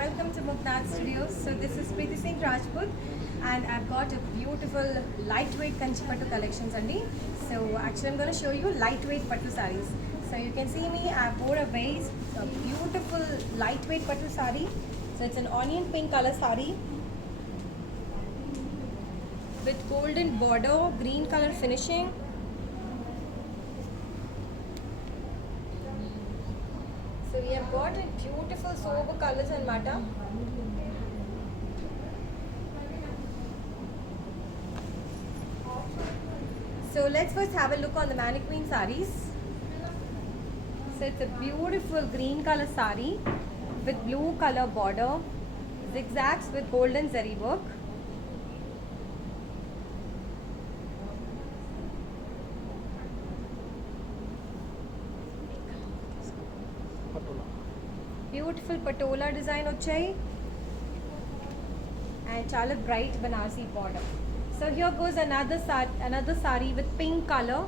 welcome to Muknad Studios. So this is Preeti Singh Rajput and I've got a beautiful lightweight Kanchi Pattu collections Andy. So actually I'm going to show you lightweight Pattu sarees. So you can see me, I wore a very beautiful lightweight Pattu saree. So it's an onion pink color saree with golden border, green color finishing. So we have got a beautiful sober colors and matter. So let's first have a look on the mannequin sarees. So it's a beautiful green color saree with blue color border, zigzags with golden zari work. Beautiful patola design వచ్చాయి and chala bright banarsi border. So here goes another saree with pink color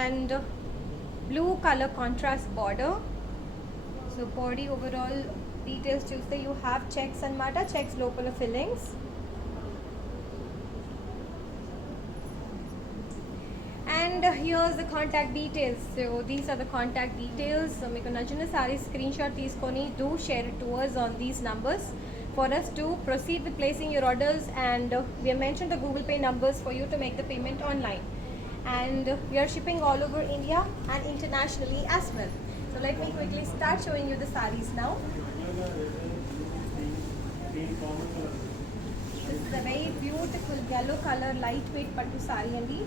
and blue color contrast border. So body overall details చూస్తే you have checks అన్నమాట, checks లోపల fillings. And here's the contact details. So these are the contact details. So మీకు నచ్చిన sarees screenshot తీసుకొని do share it to us on these numbers for us to proceed with placing your orders, and we have mentioned the Google Pay numbers for you to make the payment online, and we are shipping all over India and internationally as well. So let me quickly start showing you the sarees now. This is a very beautiful yellow color lightweight pattu saree andi.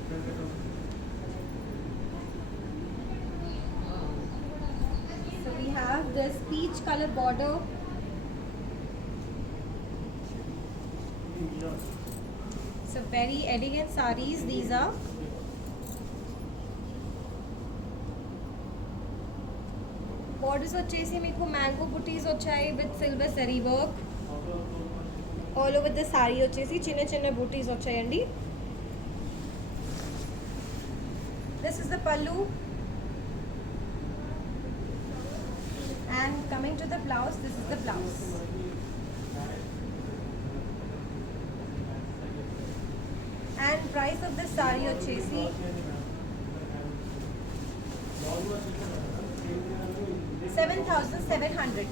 So we have this peach color border. So very elegant sarees these are. Borders వచ్చేసి మీకు mango booties వచ్చాయి with silver zari work. All over the saree వచ్చేసి చిన్న చిన్న booties వచ్చాయండి. This is the pallu. And coming to the blouse, this is the blouse. And price of this saree వచ్చేసి 7,700.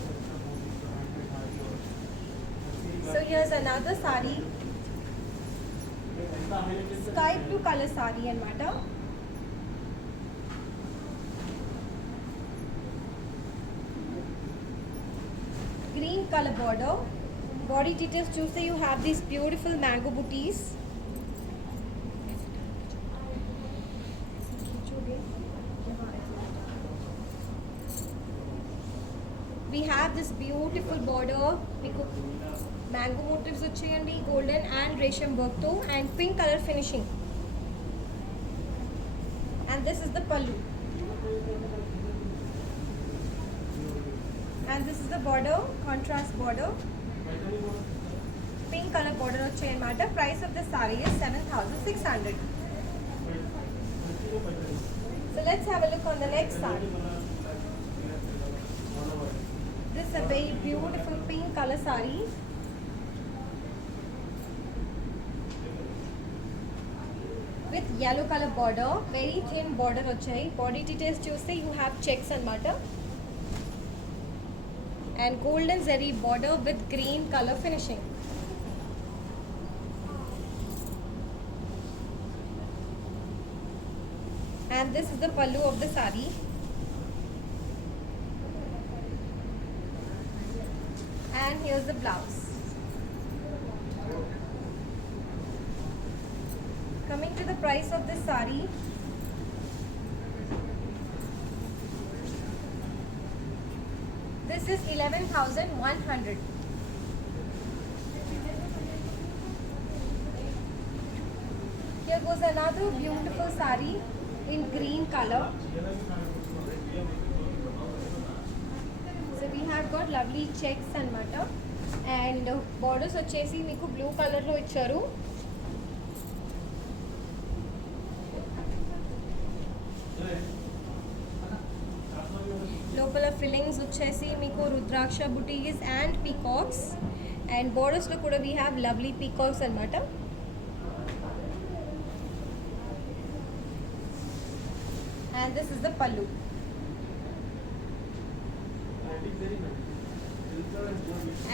So here's another saree, sky blue color saree and matter. Green color border. Body details చూస్తే you have these beautiful mango booties. We have this beautiful border. మీకు mango motifs వచ్చేయండి, golden and resham work తో, and pink color finishing. And this is the pallu. And this is the border, contrast border. Pink color border వచ్చాయి అన్నమాట. Price of this saree is 7,600. So let's have a look on the next saree. This is a very beautiful pink color saree. With yellow color border, very thin border వచ్చాయి. Body details చూస్తే you have checks అన్నమాట. And golden zari border with green color finishing. And this is the pallu of the saree. And here's the blouse. Coming to the price of this saree, this is 11,100. Here goes another beautiful saree in green color. So we have got lovely checks and matter, and borders వచ్చేసి మీకు blue color లో ఇచ్చారు. లోపల fillings వచ్చేసి మీకు రుద్రాక్ష బుటీస్ and peacocks, and బోర్డర్స్లో కూడా we have lovely peacocks అనమాట. And this is the pallu.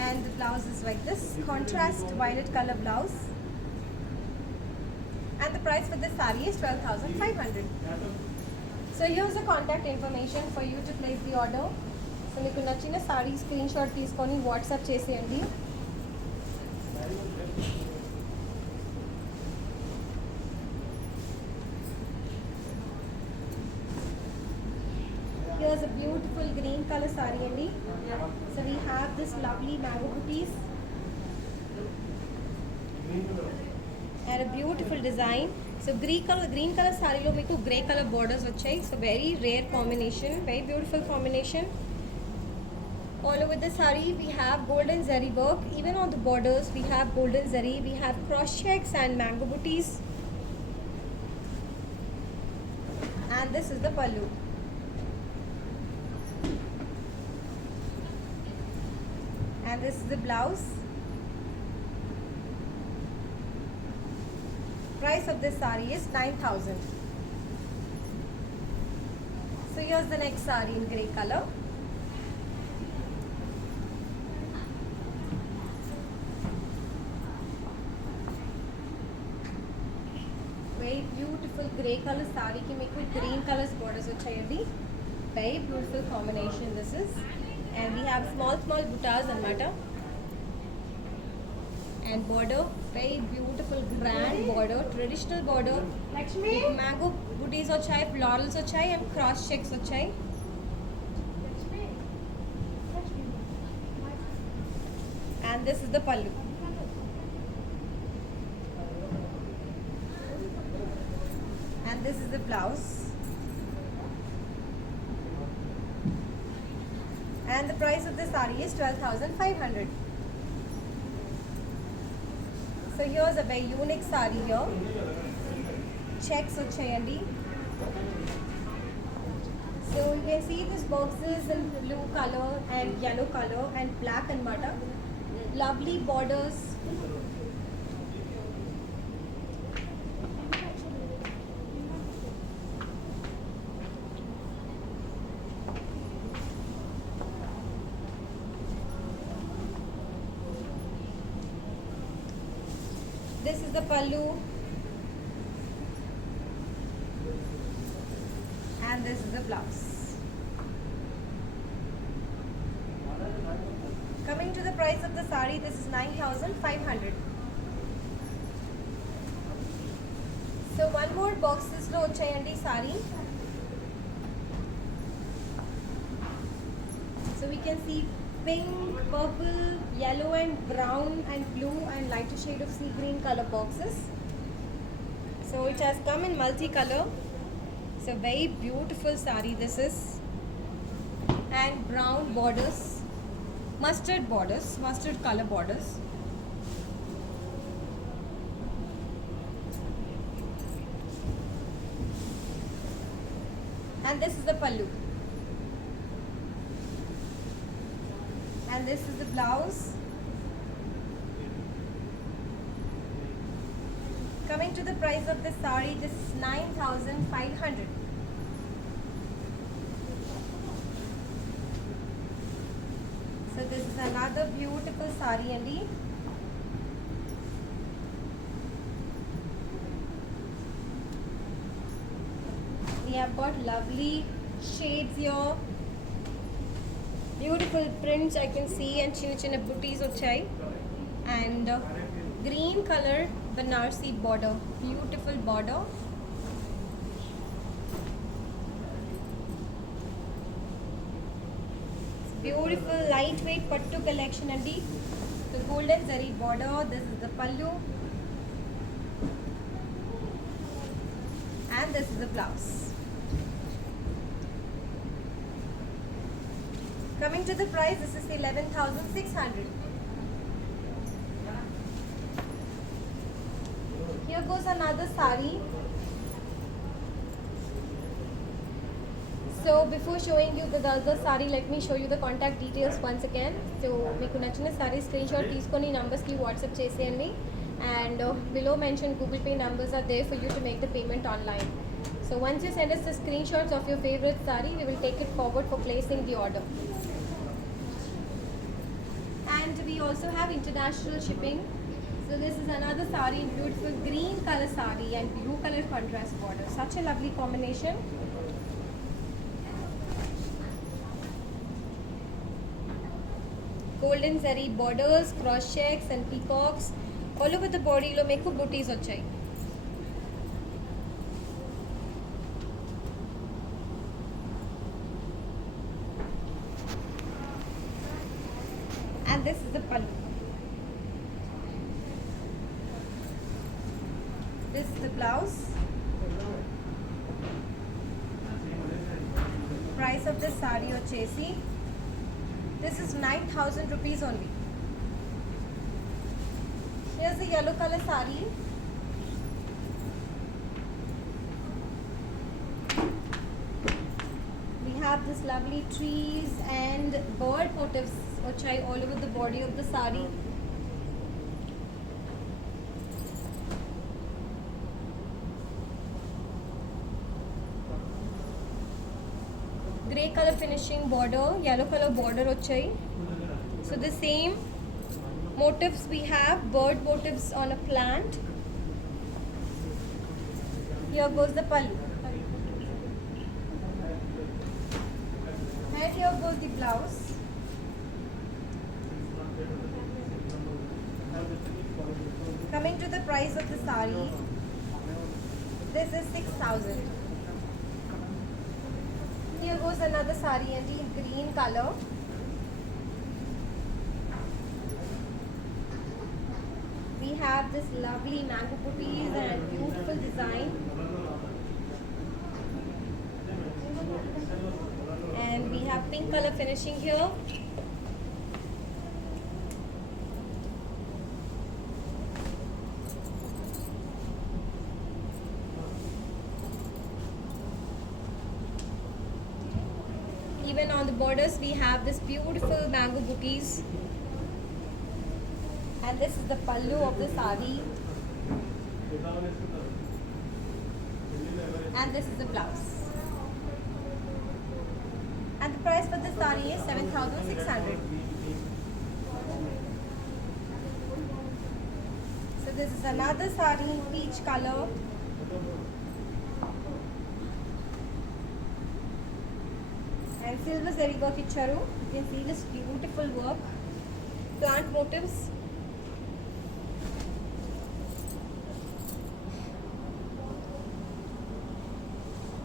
And the blouse is like this, contrast violet color blouse. And the price for this saree is 12,500. So here's the contact information for you to place the order. So మీకు నచ్చిన sorry screen shot తీసుకొని WhatsApp చేసేయండి. Here's a beautiful green color saree andi. So we have this lovely mango booties and a beautiful design. So green color saree lo meeku grey color borders vachayi. So very rare combination, very beautiful combination. All over the saree we have golden zari work. Even on the borders we have golden zari. We have cross checks and mango booties. And this is the pallu. And this is the blouse. Price of this saree is 9,000. So here's the next saree in grey color. Very beautiful grey color saree ki meeku green colors borders vachayandi. Very beautiful combination this is. And we have small buttas anamata. And border, very beautiful grand border, traditional border. Lakshmi, mango booties vachayi, florals vachayi and cross checks vachayi. And this is the pallu. And this is the blouse. And the price of this saree is 12,500. So here's a very unique saree here. Checks vachayandi. So you can see these boxes in blue color and yellow color and black and anamata. Lovely borders. This is the pallu. And this is the blouse. Coming to the price of the saree, this is 9,500. So one more boxes lo vachayandi saree. So we can see pink, purple, yellow and brown and blue and lighter shade of sea green color boxes. So it has come in multicolor. So very beautiful saree this is. And brown borders, mustard color borders. And this is the pallu. And this is the blouse. Coming to the price of this saree, this is 9,500. So this is another beautiful saree andi. We have got lovely shades here. Beautiful prints I can see and chinna booties vachayi. And green color Banarsi border, beautiful border. Beautiful lightweight pattu collection andi. The golden zari border. This is the pallu. And this is the blouse. Coming to the price, this is 11,600. Here goes another saree. So before showing you the other saree, let me show you the contact details once again. So మీకు నచ్చిన sorry screen shot తీసుకొని నంబర్స్కి WhatsApp చేసేయండి. And below mentioned Google Pay numbers are there for you to make the payment online. So once you send us the screenshots of your favorite saree, we will take it forward for placing the order. And we also have international shipping. So this is another saree in beautiful green color saree and blue color contrast border. Such a lovely combination. Golden zari borders, cross checks and peacocks. All over the body lo meku booties వచ్చాయి. And this is the pallu. This is the blouse. Price of this saree వచ్చేసి this is 9,000 rupees only. Here's the yellow color saree. We have this lovely trees and bird motifs which are all over the body of the saree. Grey color finishing border, yellow color border వచ్చాయి. So the same motifs we have, bird motifs on a plant. Here goes the pallu. And here goes the blouse. Coming to the price of the saree, this is 6,000. Here goes another saree in green color. We have this lovely mango booties and beautiful design. And we have pink color finishing here. Even on the borders we have this beautiful mango booties. And this is the pallu of the saree. And this is the blouse. And the price for this saree is 7,600. So this is another saree in peach color. And silver zari work icharu. You can see this beautiful work. Plant motifs.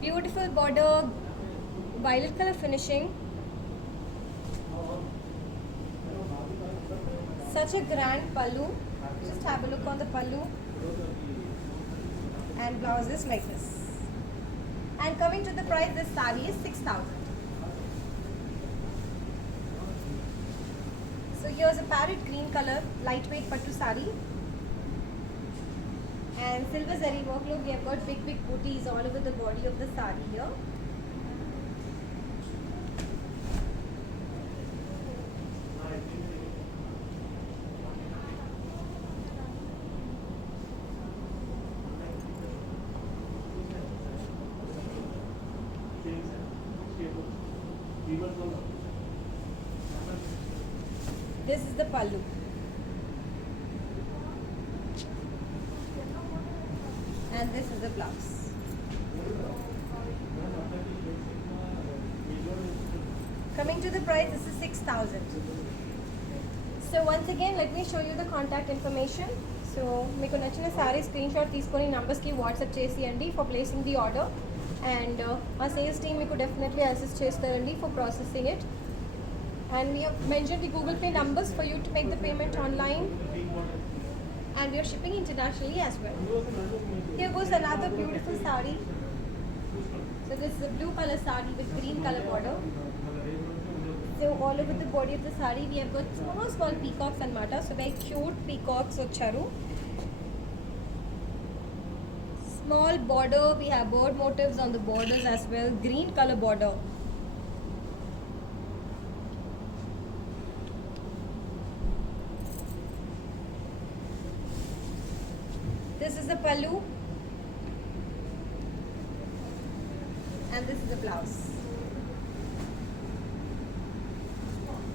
Beautiful border, violet color finishing. Such a grand pallu. Just have a look on the pallu. And blouses like this. And coming to the price, this saree is 6,000. So here's a parrot green color, lightweight pattu saree. And silver zari work look, we have got big booties all over the body of the saree here. This is the pallu. And this is the blouse. Coming to the price, this is 6,000. So once again, let me show you the contact information. So మీకు నచ్చిన sorry screen shot తీసుకొని నంబర్స్కి WhatsApp చేసేయండి for placing the order. And మా sales team మీకు definitely assist చేస్తారండి for processing it. And we have mentioned the Google Pay numbers for you to make the payment online. And we are shipping internationally as well. Here goes another beautiful saree. So this is a blue color saree with green color border. So all over the body of the saree we have got small peacocks and mata. So very cute peacocks vacharu. Small border, we have bird motifs on the borders as well. Green color border. This is the pallu and this is the blouse.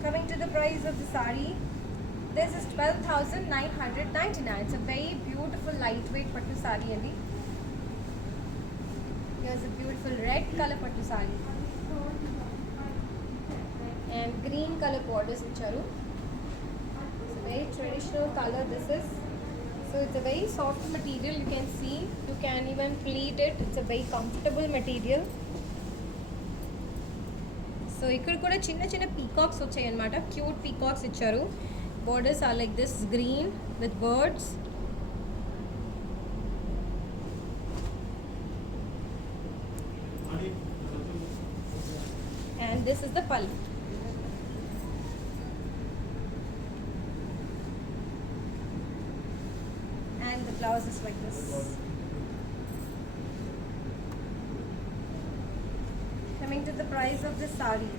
Coming to the price of the sari, this is 12,999. It's a very beautiful lightweight pattu sari andi. Here's a beautiful red color pattu sari and green color borders icharu. It's a very traditional color this is. So it's a very soft material, you can see. You can even pleat it. It's a very comfortable material. So ఇక్కడ కూడా చిన్న చిన్న peacocks వచ్చాయి అన్నమాట. Cute peacocks ఇచ్చారు. Borders are like this, green with birds. And this is the pallu. And the blouse is like this. Coming to the price of this sari,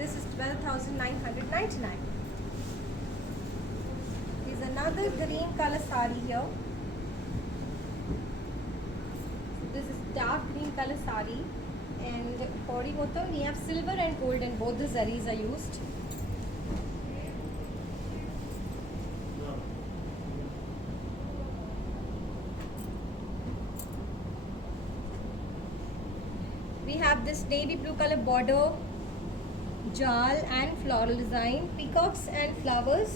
this is 12,999. There's another green color sari here. This is dark green color sari, and body bottom we have silver and gold, and both the zaris are used. We have this navy blue color border, jal and floral design, peacocks and flowers.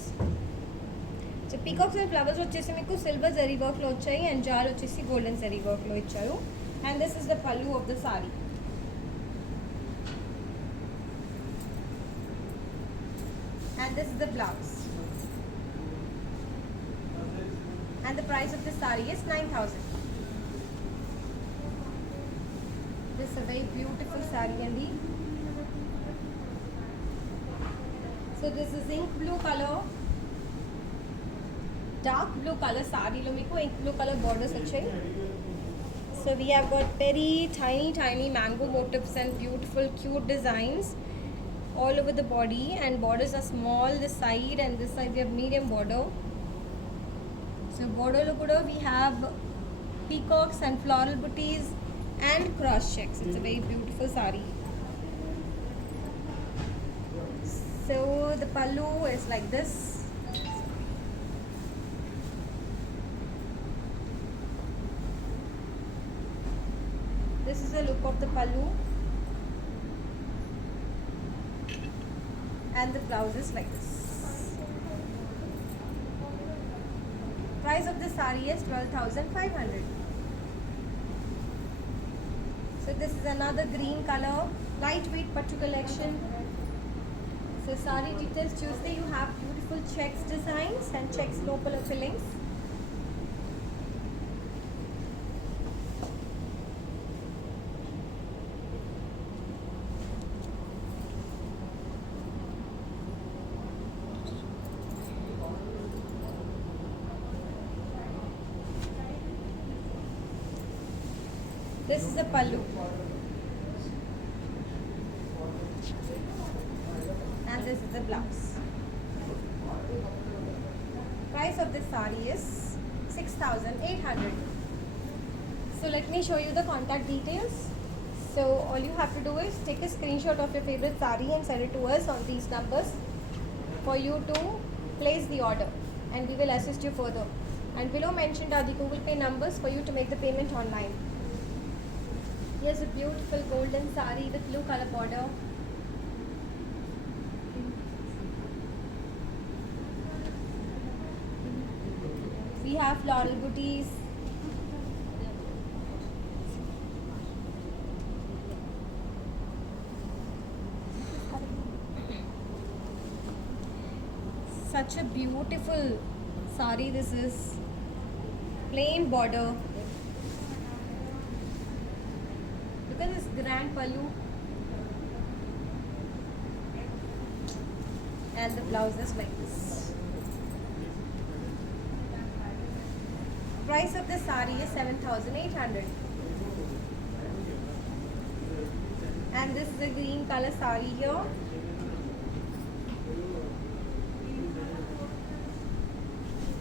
So peacocks and flowers వచ్చేసి మీకు silver zari work లో వచ్చాయి, and jal వచ్చేసి golden zari work లో ఇచ్చారు. And this is the pallu of the sari. And this is the blouse. And the price of this sari is 9,000. This is a very beautiful sari andi. So this is ink blue color, dark blue color sari lo meeku ink blue color borders vachayi. So we have got very tiny mango motifs and beautiful cute designs all over the body, and borders are small this side, and this side we have medium border. So border lo kuda we have peacocks and floral booties and cross checks. It's a very beautiful sari. So the pallu is like this. This is the look of the pallu, and the blouse is like this. Price of the sari is 12,500. So this is another green color, lightweight pattu collection. So sari details Tuesday, you have beautiful checks designs and checks low color fillings. This is the pallu. And this is the blouse. Price of this sari is 6,800. So let me show you the contact details. So all you have to do is take a screenshot of your favorite sari and send it to us on these numbers for you to place the order, and we will assist you further. And below mentioned are the Google Pay numbers for you to make the payment online. Here's a beautiful golden sari with blue color border. We have floral booties. Such a beautiful sari this is. Plain border. Look at this grand pallu. And the blouse is like this. Price of this sari is 7,800. And this is a green color sari here.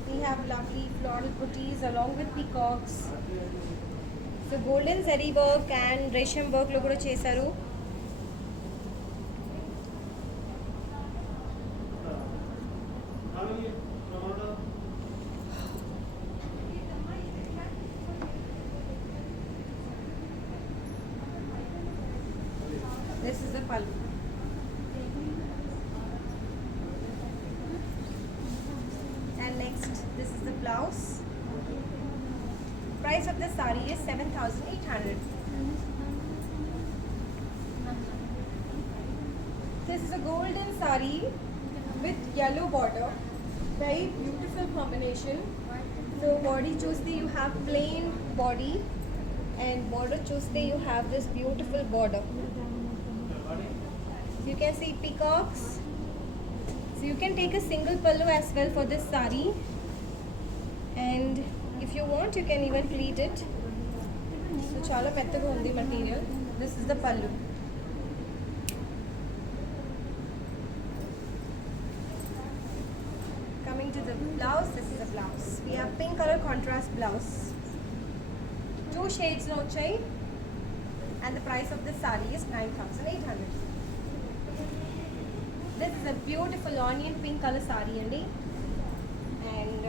We we have lovely floral booties along with peacocks. So golden zari work and resham work lo kuda chesaru. This is the pallu. And next, this is the blouse. Price of the sari is 7,800. This is a golden sari with yellow border. Very beautiful combination. So body chuste you have plain body, and border chuste you have this beautiful border. You can see peacocks. So you can take a single pallu as well for this sari, and if you want you can even pleat it. So chala mettaga undi material. This is the pallu. Coming to the blouse, this is a blouse. We have pink color contrast blouse. 2 shades lo vachai, and the price of this sari is 9,800. This is a beautiful onion pink color sari andi, and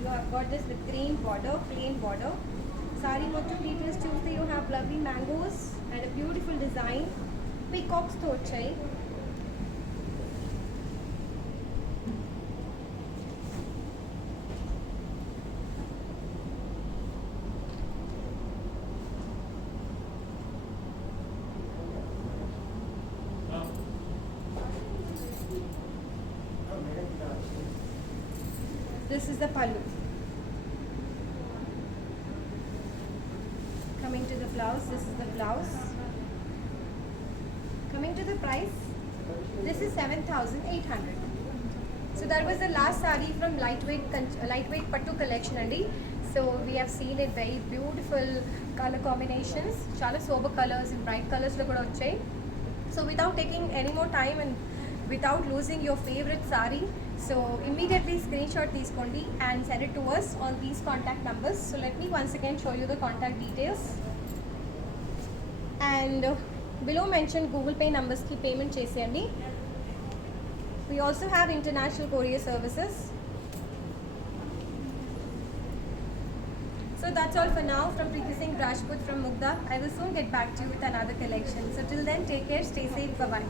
you have got this with green border, plain border. Sari mottham details chuste you have lovely mangoes and a beautiful design. Peacocks tho vachai. This is the pallu. Coming to the blouse, this is the blouse. Coming to the price, this is 7,800. So that was the last sari from lightweight pattu collection andi. So we have seen it very beautiful color combinations, chala sober colors and bright colors lo kuda vachai. So without taking any more time and without losing your favorite sari, so immediately screenshot తీసుకోండి and send it to us on these contact numbers. So let me once again show you the contact details, and below mentioned Google Pay numbers ki payment చేసేయండి. We also have international courier services. So that's all for now from Preeti Singh Rajput from Mugdha. I will soon get back to you with another collection. So till then, take care, stay safe, bye bye.